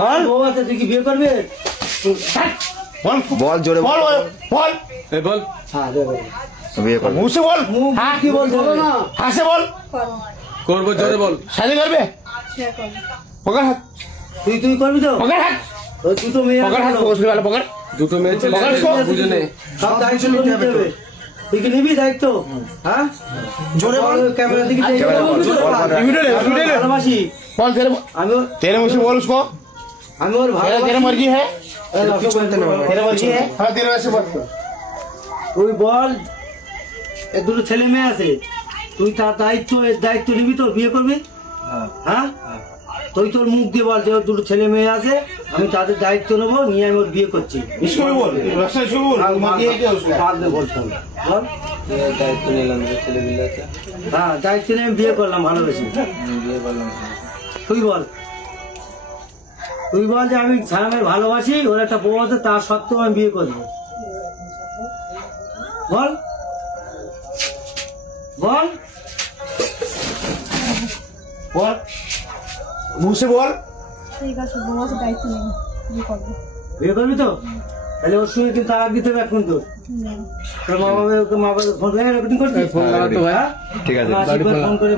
বল বউ আছে, তুই কি বিয়ে করবি? বল বল জোরে বল বল বল হ্যাঁ দে বল। বিয়ে করবে মুছে বল মুখ কি বলছো না? হাসে বল করবো, জোরে বল। শাদি করবে পকড় হাত তুই তুই করবি তো? পকড় হাত ওই দুটো মেয়ে আছে পকড় হাত তো? পকড় ভালো পকড় দুটো মেয়ে ছেলে বল, আছে, বল। বুঝে নে। সব দায়িত্ব নিতে হবে। তুই কি নিবি দায়িত্ব? হ্যাঁ জোরে বল ক্যামেরা দিকে ক্যামেরা বল, বল, বল। वीडियो ले ভালোবাসি बोल तेरे আমি तेरे मुझसे बोल उसको আমি ওর तेरा ভালোবাসি। तेरा मर्जी है এই লাও, সব বলতে হবে। तेरा मर्जी है हाँ तेरे वैसे बोल তুই বল এ দুটো ছেলে মেয়ে আছে, তুই তার দায়িত্ব নিবি, তোর বিয়ে করবি? হ্যাঁ তুই তোর মুখ দিয়ে বল যে ওর দুটো ছেলে মেয়ে আছে, আমি তাদের দায়িত্ব নেবো, নিয়ে আমি ওর বিয়ে করছি। इसको भी बोल रक्षा इसको भी बोल मर्जी है क्या उसको বাদ দে বলতে হবে। বল দায়িত্ব নিলাম, যে ছেলেগুলো আছে হ্যাঁ দায়িত্ব নিয়ে আমি বিয়ে করলাম, ভালোবেসে। বিয়ে করলাম। তুই বল যে আমি স্যামের ভালোবাসি, ওর একটা বউ আছে, তার সত্ত্বেও আমি বিয়ে করবো। বল বল बोल मुंह से बोल ঠিক আছে, বউ আছে, দায়িত্ব নেই, বিয়ে করবো। বিয়ে করবি তো? তাহলে ওর সঙ্গে কিন্তু তালাক দিতে হবে এখন তো। তোর মা বাবা ফোন করে রেকর্ডিং করছিস? ফোন লাগাতো ভাই। হ্যাঁ? ঠিক আছে ফোন করে